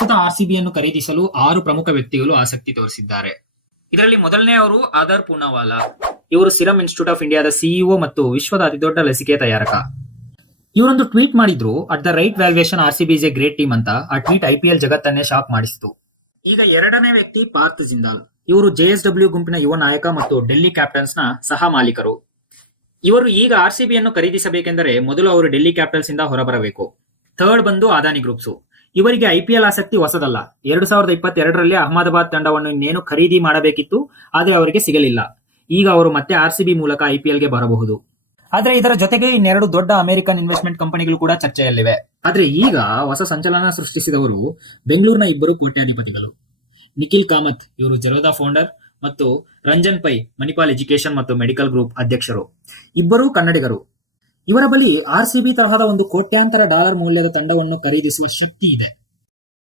ಪ್ರಸ್ತುತ ಆರ್ಸಿಬಿಯನ್ನು ಖರೀದಿಸಲು 6 ಪ್ರಮುಖ ವ್ಯಕ್ತಿಗಳು ಆಸಕ್ತಿ ತೋರಿಸಿದ್ದಾರೆ. ಇದರಲ್ಲಿ ಮೊದಲನೇ ಅವರು ಆದರ್ ಪೂನಾವಾಲಾ. ಇವರು ಸಿರಮ್ ಇನ್ಸ್ಟಿಟ್ಯೂಟ್ ಆಫ್ ಇಂಡಿಯಾದ ಸಿಇಒ ಮತ್ತು ವಿಶ್ವದ ಅತಿದೊಡ್ಡ ಲಸಿಕೆ ತಯಾರಕ. ಇವರೊಂದು ಟ್ವೀಟ್ ಮಾಡಿದ್ರು, at the right valuation RCB is A great team ಅಂತ. ಆ ಟ್ವೀಟ್ ಐಪಿಎಲ್ ಜಗತ್ತನ್ನೇ ಶಾಕ್ ಮಾಡಿಸಿತು. ಈಗ ಎರಡನೇ ವ್ಯಕ್ತಿ ಪಾರ್ಥ್ ಜಿಂದಾಲ್. ಇವರು ಜೆಎಸ್ಡಬ್ಲ್ಯೂ ಗುಂಪಿನ ಯುವ ನಾಯಕ ಮತ್ತು ಡೆಲ್ಲಿ ಕ್ಯಾಪಿಟಲ್ಸ್ ನ ಸಹ ಮಾಲೀಕರು. ಇವರು ಈಗ ಆರ್ಸಿಬಿಯನ್ನು ಖರೀದಿಸಬೇಕೆಂದರೆ ಮೊದಲು ಅವರು ಡೆಲ್ಲಿ ಕ್ಯಾಪಿಟಲ್ಸ್ ಇಂದ ಹೊರಬರಬೇಕು. ಥರ್ಡ್ ಬಂದು ಅದಾನಿ ಗ್ರೂಪ್ಸ್. ಇವರಿಗೆ ಐಪಿಎಲ್ ಆಸಕ್ತಿ ಹೊಸದಲ್ಲ. 2022ರಲ್ಲಿ ಅಹಮದಾಬಾದ್ ತಂಡವನ್ನು ಇನ್ನೇನು ಖರೀದಿ ಮಾಡಬೇಕಿತ್ತು, ಆದರೆ ಅವರಿಗೆ ಸಿಗಲಿಲ್ಲ. ಈಗ ಅವರು ಮತ್ತೆ ಆರ್ಸಿಬಿ ಮೂಲಕ ಐಪಿಎಲ್ಗೆ ಬರಬಹುದು. ಆದ್ರೆ ಇದರ ಜೊತೆಗೆ ಇನ್ನೆರಡು ದೊಡ್ಡ ಅಮೆರಿಕನ್ ಇನ್ವೆಸ್ಟ್ಮೆಂಟ್ ಕಂಪನಿಗಳು ಕೂಡ ಚರ್ಚೆಯಲ್ಲಿವೆ. ಆದ್ರೆ ಈಗ ಹೊಸ ಸಂಚಲನ ಸೃಷ್ಟಿಸಿದವರು ಬೆಂಗಳೂರಿನ ಇಬ್ಬರು ಕೋಟ್ಯಾಧಿಪತಿಗಳು. ನಿಖಿಲ್ ಕಾಮತ್, ಇವರು ಜೆರೋದಾ ಫೌಂಡರ್, ಮತ್ತು ರಂಜನ್ ಪೈ, ಮಣಿಪಾಲ್ ಎಜುಕೇಶನ್ ಮತ್ತು ಮೆಡಿಕಲ್ ಗ್ರೂಪ್ ಅಧ್ಯಕ್ಷರು. ಇಬ್ಬರೂ ಕನ್ನಡಿಗರು. ಇವರ ಬಳಿ ಆರ್ಸಿಬಿ ತರಹದ ಒಂದು ಕೋಟ್ಯಾಂತರ ಡಾಲರ್ ಮೌಲ್ಯದ ತಂಡವನ್ನು ಖರೀದಿಸುವ ಶಕ್ತಿ ಇದೆ.